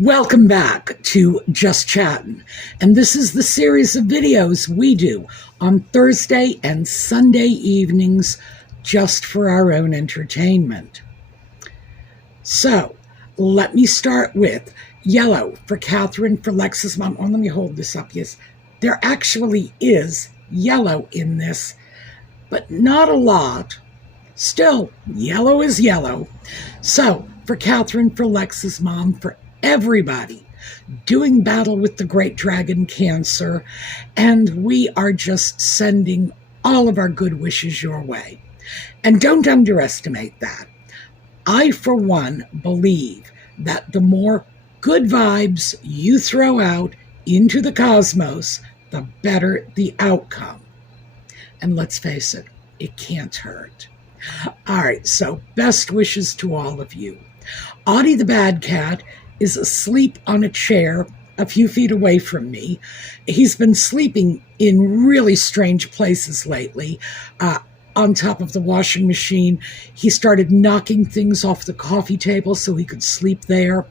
Welcome back to Just Chattin', and this is the series of videos we do on Thursday and Sunday evenings just for our own entertainment. So, let me start with yellow for Catherine for Lex's mom. Oh, let me hold this up. Yes, there actually is yellow in this, but not a lot. Still, yellow is yellow. So, for Catherine for Lex's mom, for everybody doing battle with the great dragon cancer, and we are just sending all of our good wishes your way. And don't underestimate that. I, for one, believe that the more good vibes you throw out into the cosmos, the better the outcome. And let's face it, it can't hurt. All right, so best wishes to all of you. Audie the bad cat is asleep on a chair a few feet away from me. He's been sleeping in really strange places lately. On top of the washing machine, he started knocking things off the coffee table so he could sleep there.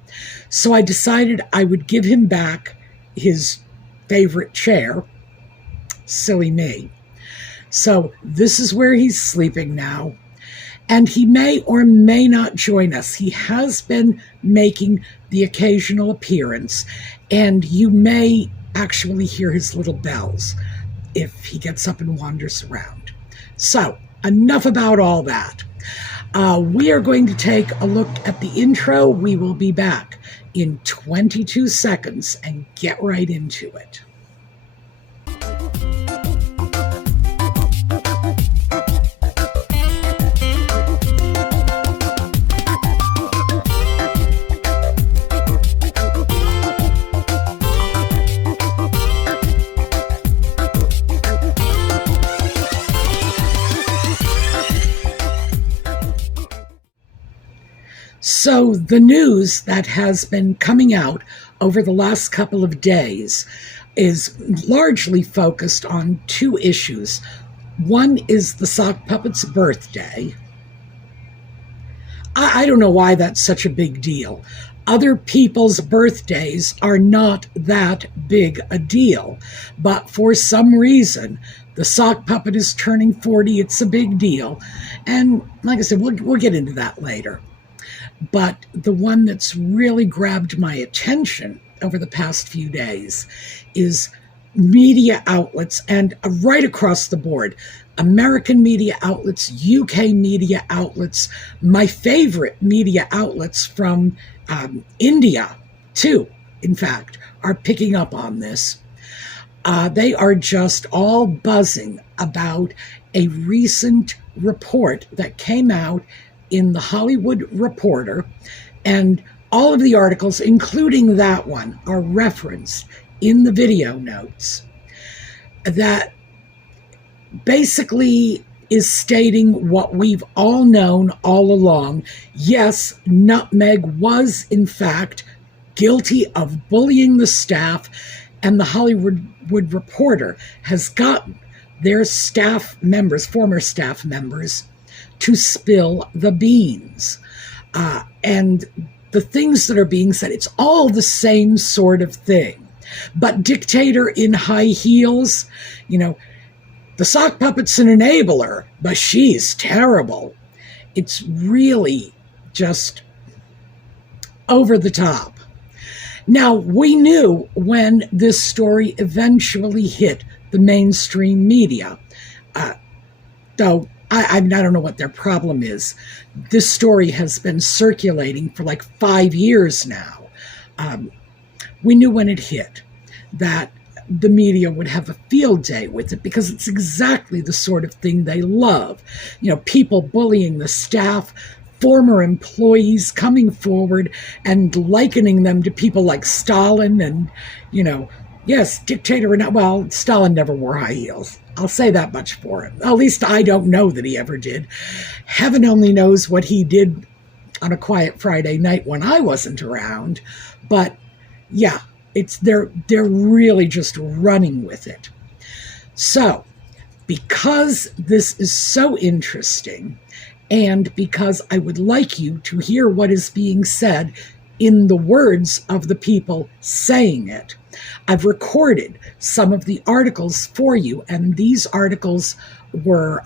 So I decided I would give him back his favorite chair. Silly me. So this is where he's sleeping now. And he may or may not join us. He has been making the occasional appearance, and you may actually hear his little bells if he gets up and wanders around. So, enough about all that. We are going to take a look at the intro. We will be back in 22 seconds and get right into it. So the news that has been coming out over the last couple of days is largely focused on two issues. One is the sock puppet's birthday. I don't know why that's such a big deal. Other people's birthdays are not that big a deal, but for some reason, the sock puppet is turning 40. It's a big deal. And like I said, we'll get into that later. But the one that's really grabbed my attention over the past few days is media outlets, and right across the board, American media outlets, UK media outlets, my favorite media outlets from India, too, in fact, are picking up on this. They are just all buzzing about a recent report that came out in the Hollywood Reporter, and all of the articles, including that one, are referenced in the video notes, that basically is stating what we've all known all along. Yes, Nutmeg was, in fact, guilty of bullying the staff, and the Hollywood Reporter has gotten their staff members, former staff members, to spill the beans. And the things that are being said, it's all the same sort of thing. But Dictator in high heels, the sock puppet's an enabler, but she's terrible. It's really just over the top. Now, we knew when this story eventually hit the mainstream media, though I don't know what their problem is. This story has been circulating for like 5 years now. We knew when it hit that the media would have a field day with it because it's exactly the sort of thing they love. People bullying the staff, former employees coming forward and likening them to people like Stalin and, yes, Dictator or not. Well, Stalin never wore high heels. I'll say that much for him. At least I don't know that he ever did. Heaven only knows what he did on a quiet Friday night when I wasn't around. But yeah, they're really just running with it. So, because this is so interesting, and because I would like you to hear what is being said in the words of the people saying it. I've recorded some of the articles for you, and these articles were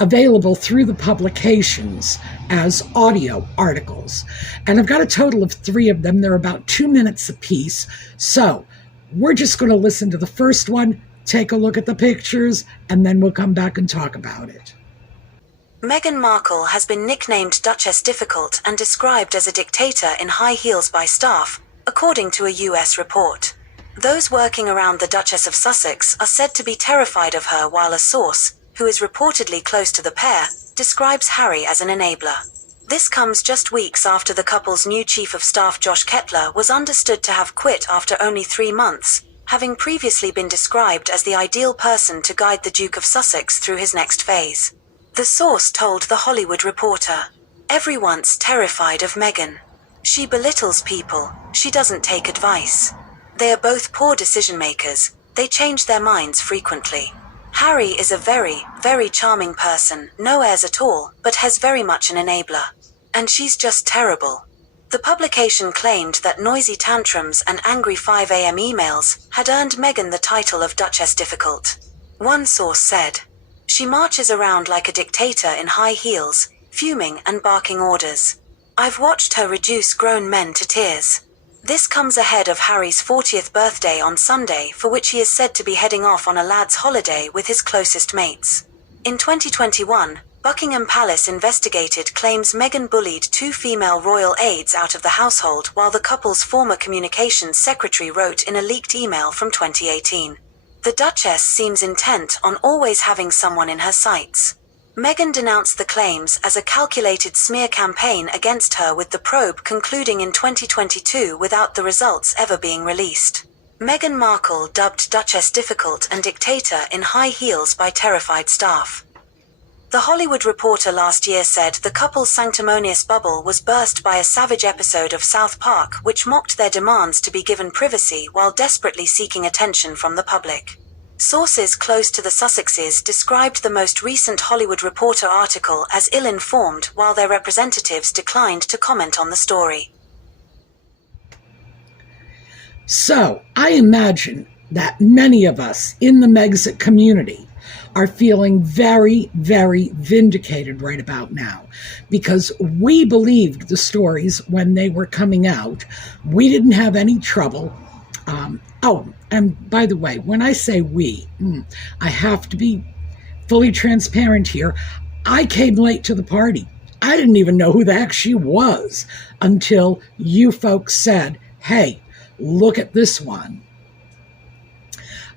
available through the publications as audio articles. And I've got a total of 3 of them. They're about 2 minutes apiece. So we're just going to listen to the first one, take a look at the pictures, and then we'll come back and talk about it. Meghan Markle has been nicknamed Duchess Difficult and described as a dictator in high heels by staff, according to a US report. Those working around the Duchess of Sussex are said to be terrified of her, while a source, who is reportedly close to the pair, describes Harry as an enabler. This comes just weeks after the couple's new Chief of Staff Josh Kettler was understood to have quit after only 3 months, having previously been described as the ideal person to guide the Duke of Sussex through his next phase. The source told The Hollywood Reporter, "Everyone's terrified of Meghan. She belittles people, she doesn't take advice. They are both poor decision makers, they change their minds frequently. Harry is a very, very charming person, no airs at all, but has very much an enabler. And she's just terrible." The publication claimed that noisy tantrums and angry 5 a.m. emails had earned Meghan the title of Duchess Difficult. One source said, "She marches around like a dictator in high heels, fuming and barking orders. I've watched her reduce grown men to tears." This comes ahead of Harry's 40th birthday on Sunday, for which he is said to be heading off on a lad's holiday with his closest mates. In 2021, Buckingham Palace investigated claims Meghan bullied 2 female royal aides out of the household, while the couple's former communications secretary wrote in a leaked email from 2018. The Duchess seems intent on always having someone in her sights. Meghan denounced the claims as a calculated smear campaign against her, with the probe concluding in 2022 without the results ever being released. Meghan Markle dubbed Duchess Difficult and dictator in high heels by terrified staff. The Hollywood Reporter last year said the couple's sanctimonious bubble was burst by a savage episode of South Park, which mocked their demands to be given privacy while desperately seeking attention from the public. Sources close to the Sussexes described the most recent Hollywood Reporter article as ill-informed, while their representatives declined to comment on the story. So, I imagine that many of us in the Megxit community are feeling very, very vindicated right about now, because we believed the stories when they were coming out. We didn't have any trouble. And by the way, when I say we, I have to be fully transparent here. I came late to the party. I didn't even know who the heck she was until you folks said, "Hey, look at this one."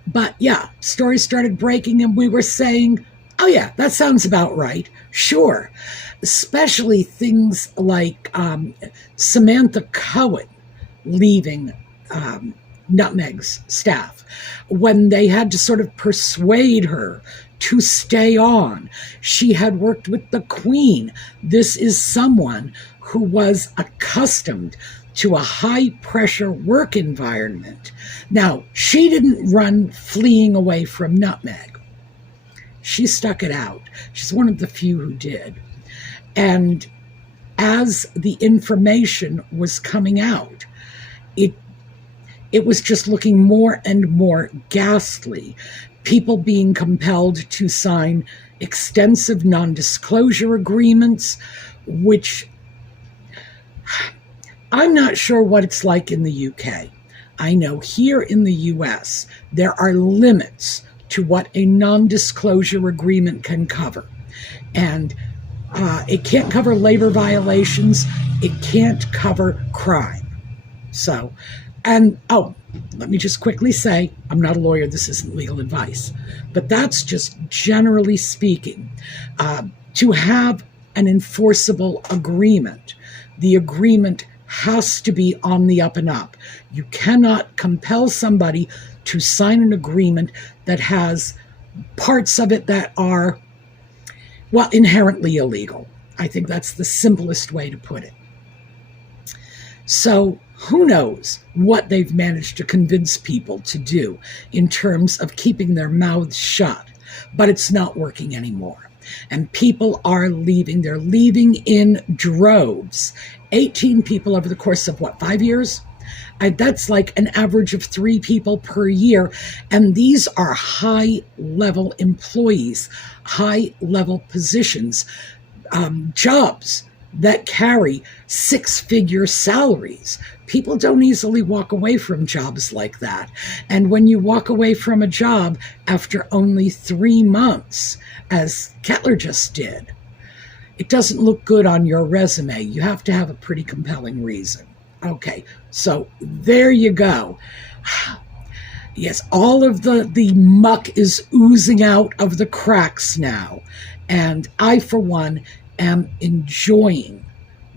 But yeah, stories started breaking and we were saying, "Oh yeah, that sounds about right. Sure." Especially things like Samantha Cohen leaving Nutmeg's staff, when they had to sort of persuade her to stay on. She had worked with the Queen. This is someone who was accustomed to a high-pressure work environment. Now, she didn't run fleeing away from Nutmeg. She stuck it out. She's one of the few who did. And as the information was coming out, it was just looking more and more ghastly. People being compelled to sign extensive non-disclosure agreements, which I'm not sure what it's like in the UK. I know here in the US, there are limits to what a non-disclosure agreement can cover. And it can't cover labor violations. It can't cover crime. So, let me just quickly say, I'm not a lawyer, this isn't legal advice, but that's just generally speaking. To have an enforceable agreement, the agreement has to be on the up and up. You cannot compel somebody to sign an agreement that has parts of it that are, well, inherently illegal. I think that's the simplest way to put it. So who knows what they've managed to convince people to do in terms of keeping their mouths shut, but it's not working anymore. And people are leaving. They're leaving in droves. 18 people over the course of what, 5 years? That's like an average of 3 people per year. And these are high-level employees, high-level positions, jobs that carry 6-figure salaries. People don't easily walk away from jobs like that. And when you walk away from a job after only 3 months, as Kettler just did, it doesn't look good on your resume. You have to have a pretty compelling reason. Okay, so there you go. Yes, all of the muck is oozing out of the cracks now. And I, for one, am enjoying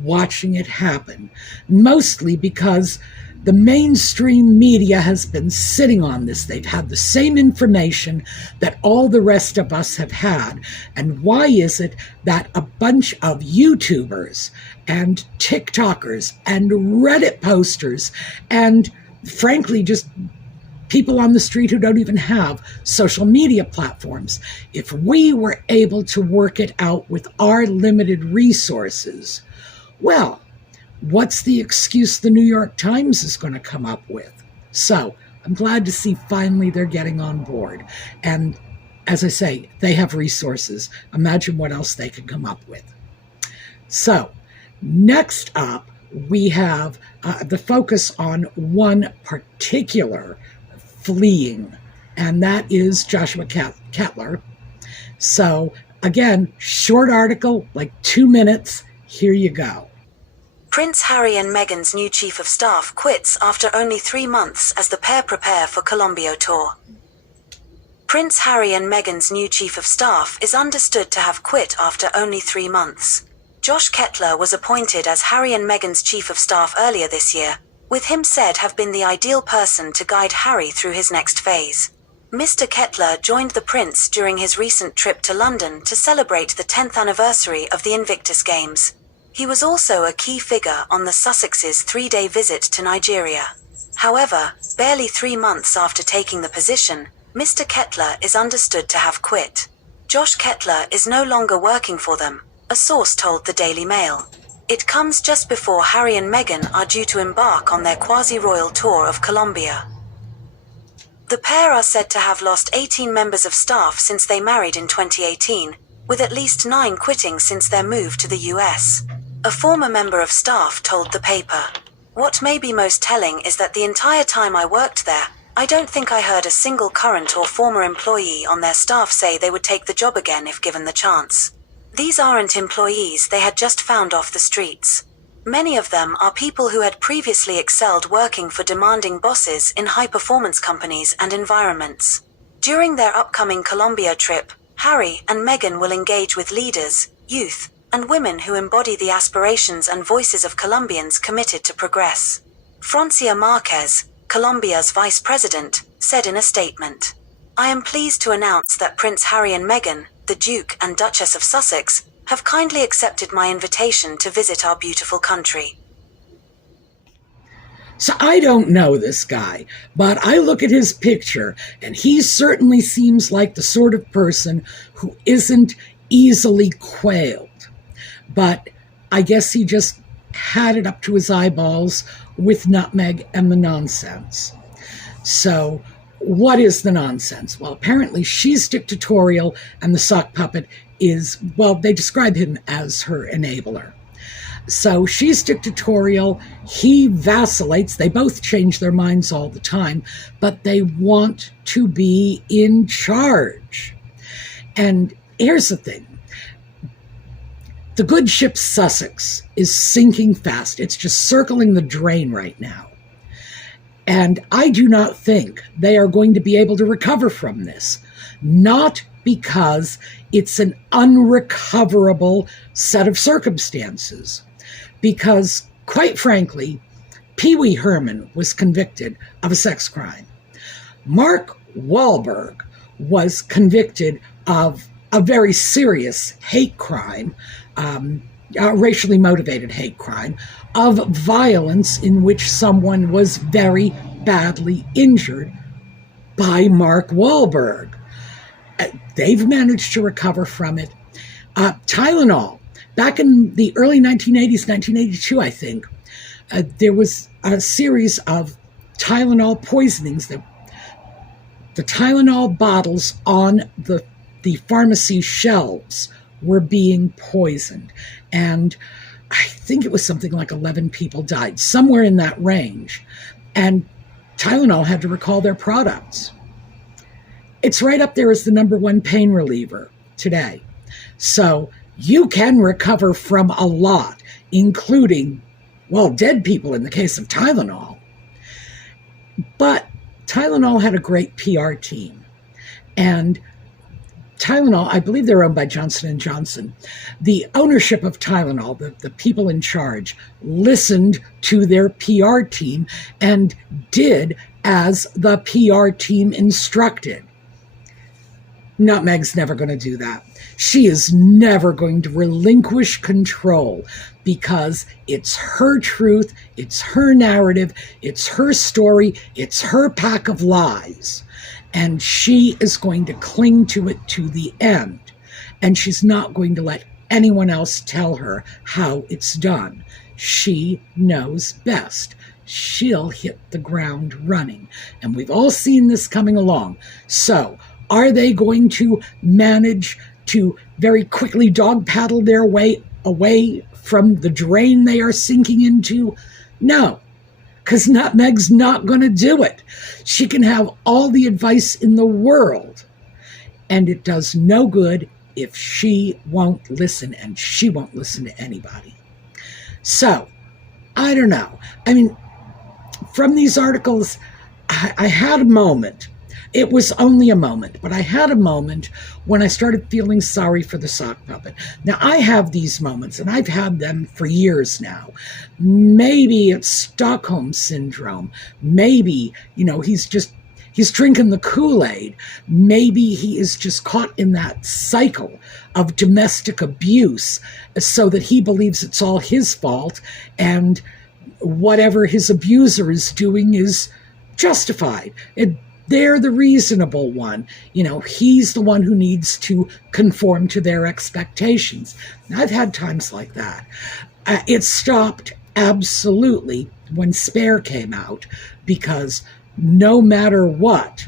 watching it happen, mostly because the mainstream media has been sitting on this. They've had the same information that all the rest of us have had. And why is it that a bunch of YouTubers and TikTokers and Reddit posters and, frankly, just people on the street who don't even have social media platforms, if we were able to work it out with our limited resources, well, what's the excuse the New York Times is going to come up with? So I'm glad to see finally they're getting on board. And as I say, they have resources. Imagine what else they can come up with. So next up, we have the focus on one particular fleeing, and that is Joshua Kettler. So again, short article, like 2 minutes. Here you go. Prince Harry and Meghan's new chief of staff quits after only 3 months as the pair prepare for Colombia tour. Prince Harry and Meghan's new chief of staff is understood to have quit after only 3 months. Josh Kettler was appointed as Harry and Meghan's chief of staff earlier this year, with him said have been the ideal person to guide Harry through his next phase. Mr. Kettler joined the prince during his recent trip to London to celebrate the 10th anniversary of the Invictus Games. He was also a key figure on the Sussexes' 3-day visit to Nigeria. However, barely 3 months after taking the position, Mr. Kettler is understood to have quit. Josh Kettler is no longer working for them, a source told the Daily Mail. It comes just before Harry and Meghan are due to embark on their quasi-royal tour of Colombia. The pair are said to have lost 18 members of staff since they married in 2018, with at least 9 quitting since their move to the US. A former member of staff told the paper, "What may be most telling is that the entire time I worked there, I don't think I heard a single current or former employee on their staff say they would take the job again if given the chance. These aren't employees they had just found off the streets. Many of them are people who had previously excelled working for demanding bosses in high-performance companies and environments." During their upcoming Colombia trip, Harry and Meghan will engage with leaders, youth, and women who embody the aspirations and voices of Colombians committed to progress. Francia Marquez, Colombia's vice president, said in a statement, "I am pleased to announce that Prince Harry and Meghan, the Duke and Duchess of Sussex, have kindly accepted my invitation to visit our beautiful country." So I don't know this guy, but I look at his picture, and he certainly seems like the sort of person who isn't easily quailed. But I guess he just had it up to his eyeballs with nutmeg and the nonsense. So what is the nonsense? Well, apparently she's dictatorial, and the sock puppet is, well, they describe him as her enabler. So she's dictatorial, he vacillates, they both change their minds all the time, but they want to be in charge. And here's the thing. The good ship Sussex is sinking fast. It's just circling the drain right now. And I do not think they are going to be able to recover from this. Not because it's an unrecoverable set of circumstances. Because, quite frankly, Pee Wee Herman was convicted of a sex crime. Mark Wahlberg was convicted of a very serious hate crime, racially motivated hate crime, of violence in which someone was very badly injured by Mark Wahlberg. They've managed to recover from it. Tylenol Back in the early 1980s, 1982, I think, there was a series of Tylenol poisonings. The Tylenol bottles on the pharmacy shelves were being poisoned. And I think it was something like 11 people died, somewhere in that range. And Tylenol had to recall their products. It's right up there as the #1 pain reliever today. So you can recover from a lot, including, well, dead people in the case of Tylenol. But Tylenol had a great PR team. And Tylenol, I believe they're owned by Johnson & Johnson. The ownership of Tylenol, the people in charge, listened to their PR team and did as the PR team instructed. Nutmeg's never going to do that. She is never going to relinquish control because it's her truth, it's her narrative, it's her story, it's her pack of lies. And she is going to cling to it to the end. And she's not going to let anyone else tell her how it's done. She knows best. She'll hit the ground running. And we've all seen this coming along. So, are they going to manage to very quickly dog paddle their way away from the drain they are sinking into? No, because Nutmeg's not going to do it. She can have all the advice in the world, and it does no good if she won't listen, and she won't listen to anybody. So, I don't know. I mean, from these articles, I had a moment. It was only a moment, but I had a moment when I started feeling sorry for the sock puppet. Now, I have these moments, and I've had them for years now. Maybe it's Stockholm Syndrome. Maybe, he's drinking the Kool-Aid. Maybe he is just caught in that cycle of domestic abuse so that he believes it's all his fault, and whatever his abuser is doing is justified. They're the reasonable one. He's the one who needs to conform to their expectations. I've had times like that. It stopped absolutely when Spare came out, because no matter what,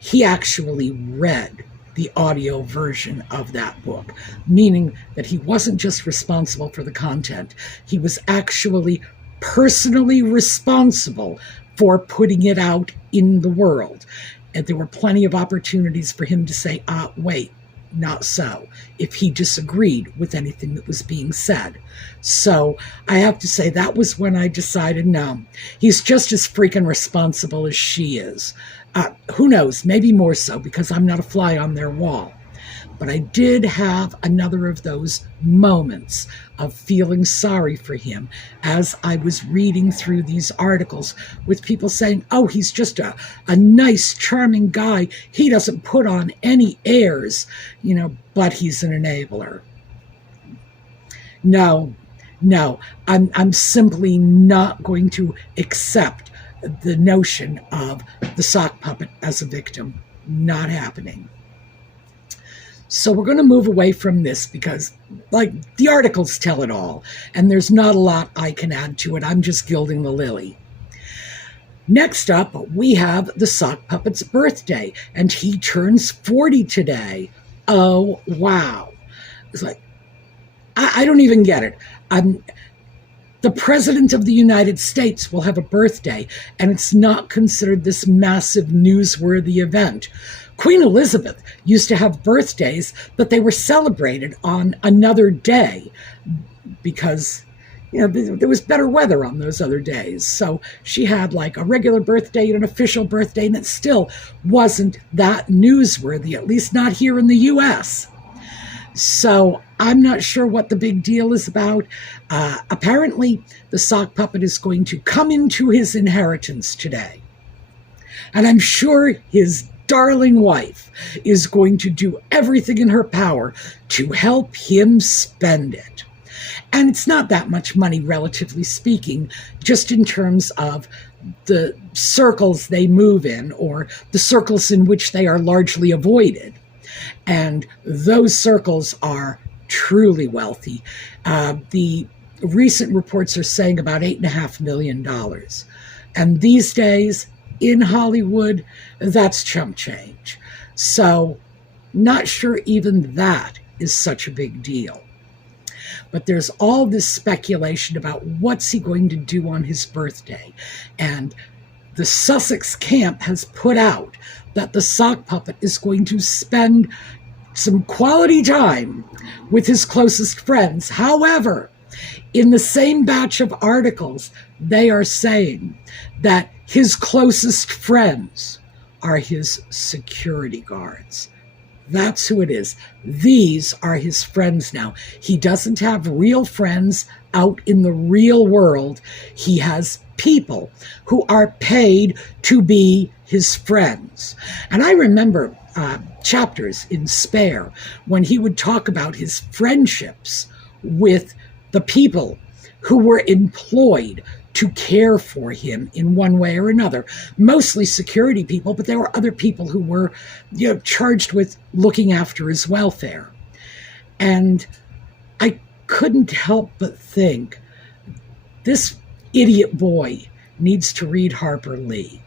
he actually read the audio version of that book, meaning that he wasn't just responsible for the content. He was actually personally responsible for putting it out in the world. And there were plenty of opportunities for him to say, wait, not so, if he disagreed with anything that was being said. So I have to say that was when I decided, no, he's just as freaking responsible as she is. Who knows, maybe more so, because I'm not a fly on their wall. But I did have another of those moments of feeling sorry for him as I was reading through these articles with people saying, oh, he's just a nice, charming guy. He doesn't put on any airs, but he's an enabler. No, I'm simply not going to accept the notion of the sock puppet as a victim. Not happening. So we're going to move away from this because, the articles tell it all, and there's not a lot I can add to it. I'm just gilding the lily. Next up, we have the sock puppet's birthday, and he turns 40 today. Oh, wow. It's like, I don't even get it. The President of the United States will have a birthday, and it's not considered this massive newsworthy event. Queen Elizabeth used to have birthdays, but they were celebrated on another day because, there was better weather on those other days. So she had a regular birthday and an official birthday, and it still wasn't that newsworthy, at least not here in the U.S. So I'm not sure what the big deal is about. Apparently, the sock puppet is going to come into his inheritance today. And I'm sure his darling wife is going to do everything in her power to help him spend it. And it's not that much money, relatively speaking, just in terms of the circles they move in or the circles in which they are largely avoided. And those circles are truly wealthy. The recent reports are saying about $8.5 million. And these days in Hollywood, that's chump change. So not sure even that is such a big deal. But there's all this speculation about what's he going to do on his birthday. And the Sussex camp has put out that the sock puppet is going to spend some quality time with his closest friends. However, in the same batch of articles, they are saying that his closest friends are his security guards. That's who it is. These are his friends now. He doesn't have real friends out in the real world. He has people who are paid to be his friends. And I remember chapters in Spare when he would talk about his friendships with the people who were employed to care for him in one way or another. Mostly security people, but there were other people who were, charged with looking after his welfare. And I couldn't help but think, this idiot boy needs to read Harper Lee.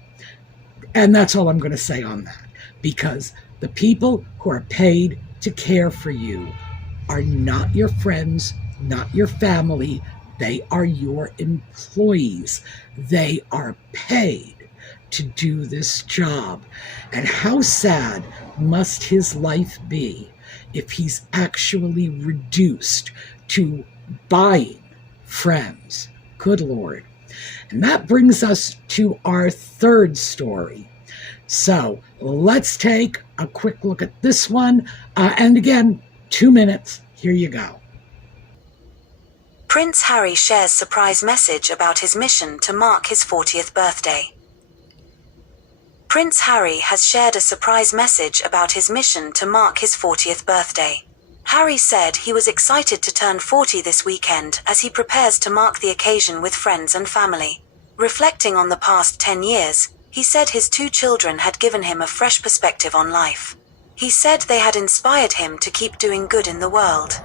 And that's all I'm going to say on that, because the people who are paid to care for you are not your friends, not your family. They are your employees. They are paid to do this job. And how sad must his life be if he's actually reduced to buying friends? Good Lord. And that brings us to our third story. So let's take a quick look at this one. And again, 2 minutes. Here you go. Prince Harry shares surprise message about his mission to mark his 40th birthday. Prince Harry has shared a surprise message about his mission to mark his 40th birthday. Harry said he was excited to turn 40 this weekend as he prepares to mark the occasion with friends and family. Reflecting on the past 10 years, he said his 2 children had given him a fresh perspective on life. He said they had inspired him to keep doing good in the world.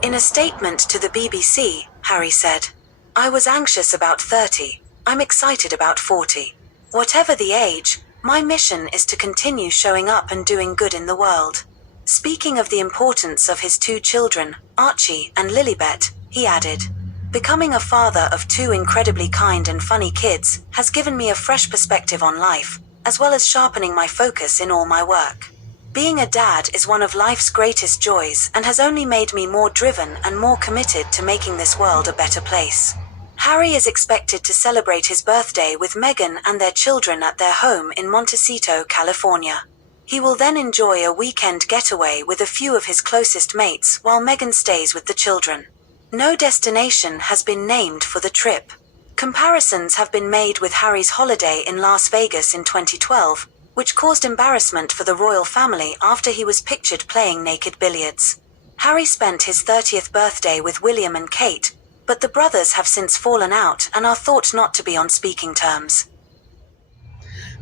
In a statement to the BBC, Harry said, "I was anxious about 30, I'm excited about 40. Whatever the age, my mission is to continue showing up and doing good in the world." Speaking of the importance of his 2 children, Archie and Lilibet, he added, "Becoming a father of 2 incredibly kind and funny kids has given me a fresh perspective on life, as well as sharpening my focus in all my work. Being a dad is one of life's greatest joys and has only made me more driven and more committed to making this world a better place." Harry is expected to celebrate his birthday with Meghan and their children at their home in Montecito, California. He will then enjoy a weekend getaway with a few of his closest mates while Meghan stays with the children. No destination has been named for the trip. Comparisons have been made with Harry's holiday in Las Vegas in 2012, which caused embarrassment for the royal family after he was pictured playing naked billiards. Harry spent his 30th birthday with William and Kate, but the brothers have since fallen out and are thought not to be on speaking terms.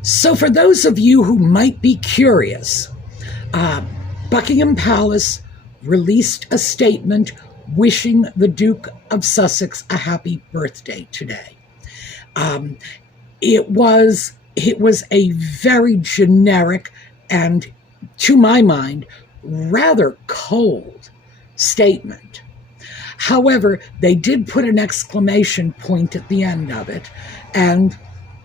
So for those of you who might be curious, Buckingham Palace released a statement wishing the Duke of Sussex a happy birthday today. It was a very generic and, to my mind, rather cold statement. However, they did put an exclamation point at the end of it, and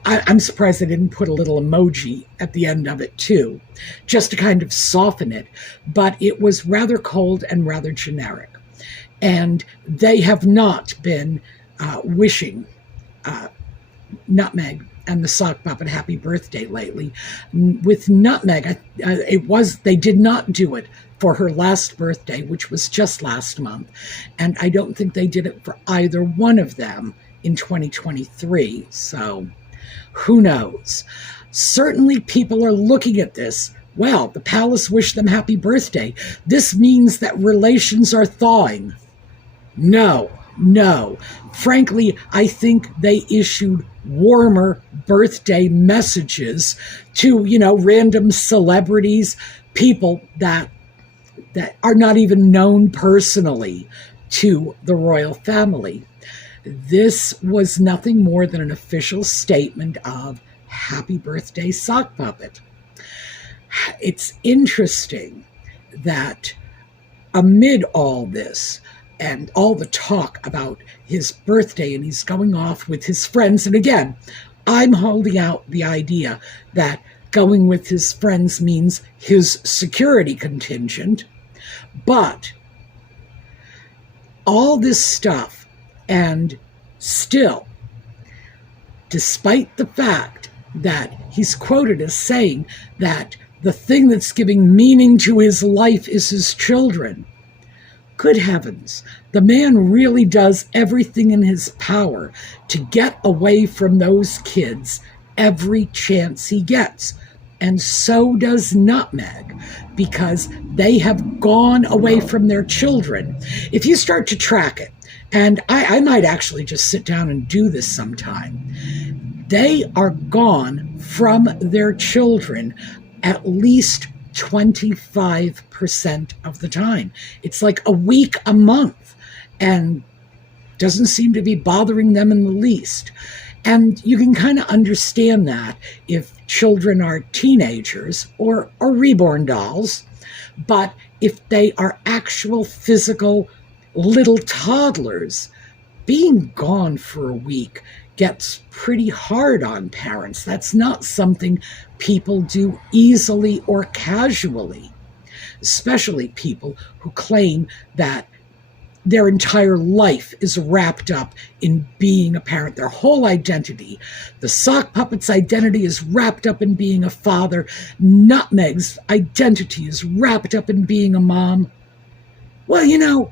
I'm surprised they didn't put a little emoji at the end of it too, just to kind of soften it. But it was rather cold and rather generic. And they have not been wishing Nutmeg and the sock puppet happy birthday lately. With Nutmeg, they did not do it for her last birthday, which was just last month. And I don't think they did it for either one of them in 2023. So who knows? Certainly people are looking at this. Well, the palace wished them happy birthday. This means that relations are thawing. No. Frankly, I think they issued warmer birthday messages to, random celebrities, people that that are not even known personally to the royal family. This was nothing more than an official statement of happy birthday, sock puppet. It's interesting that amid all this and all the talk about his birthday and he's going off with his friends, and again, I'm holding out the idea that going with his friends means his security contingent, but all this stuff, and still, despite the fact that he's quoted as saying that the thing that's giving meaning to his life is his children. Good heavens, the man really does everything in his power to get away from those kids every chance he gets. And so does Nutmeg, because they have gone away from their children. If you start to track it, and I might actually just sit down and do this sometime, they are gone from their children at least 25% of the time. It's like a week, a month, and doesn't seem to be bothering them in the least. And you can kind of understand that if children are teenagers or reborn dolls, but if they are actual physical little toddlers, being gone for a week gets pretty hard on parents. That's not something people do easily or casually, especially people who claim that their entire life is wrapped up in being a parent. Their whole identity, the sock puppet's identity is wrapped up in being a father. Nutmeg's identity is wrapped up in being a mom. Well, you know,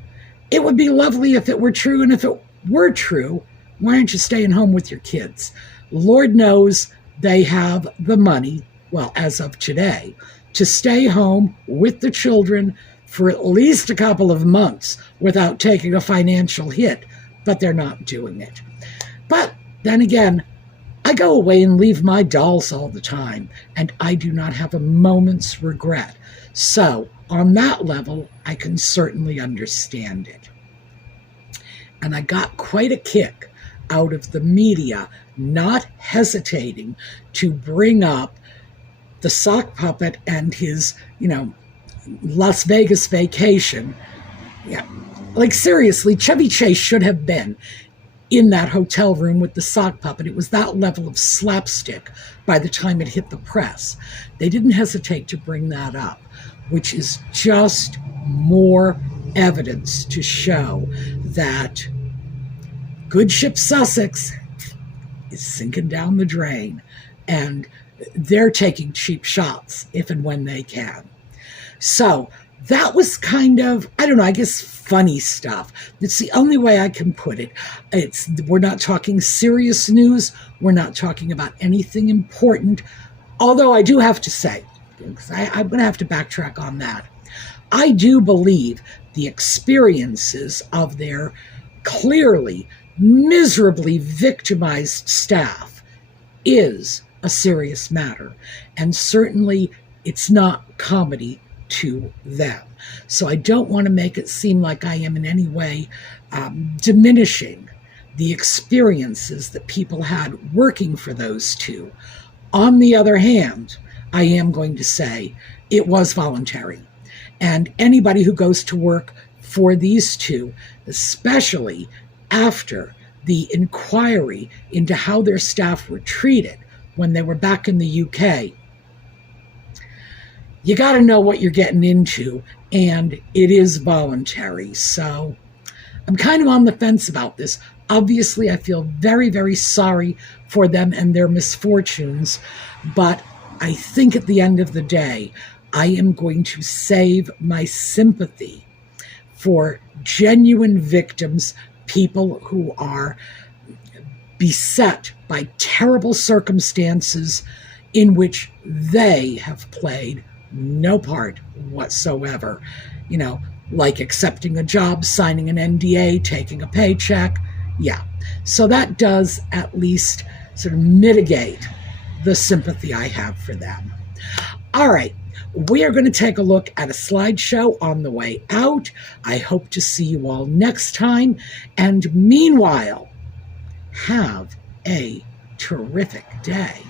it would be lovely if it were true, and if it were true, why aren't you staying home with your kids? Lord knows they have the money, well, as of today, to stay home with the children for at least a couple of months without taking a financial hit, but they're not doing it. But then again, I go away and leave my dolls all the time, and I do not have a moment's regret. So on that level, I can certainly understand it. And I got quite a kick out of the media not hesitating to bring up the sock puppet and his, Las Vegas vacation. Yeah, like seriously, Chevy Chase should have been in that hotel room with the sock puppet. It was that level of slapstick by the time it hit the press. They didn't hesitate to bring that up, which is just more evidence to show that good ship Sussex is sinking down the drain, and they're taking cheap shots if and when they can. So that was kind of, I don't know, I guess funny stuff. It's the only way I can put it. We're not talking serious news. We're not talking about anything important. Although I do have to say, because I'm going to have to backtrack on that, I do believe the experiences of their clearly miserably victimized staff is a serious matter. And certainly it's not comedy to them. So I don't want to make it seem like I am in any way diminishing the experiences that people had working for those two. On the other hand, I am going to say it was voluntary. And anybody who goes to work for these two, especially after the inquiry into how their staff were treated when they were back in the UK, you got to know what you're getting into, and it is voluntary. So I'm kind of on the fence about this. Obviously, I feel very, very sorry for them and their misfortunes, but I think at the end of the day, I am going to save my sympathy for genuine victims, people who are beset by terrible circumstances in which they have played no part whatsoever. Like accepting a job, signing an NDA, taking a paycheck. Yeah. So that does at least sort of mitigate the sympathy I have for them. All right, we are going to take a look at a slideshow on the way out. I hope to see you all next time. And meanwhile, have a terrific day.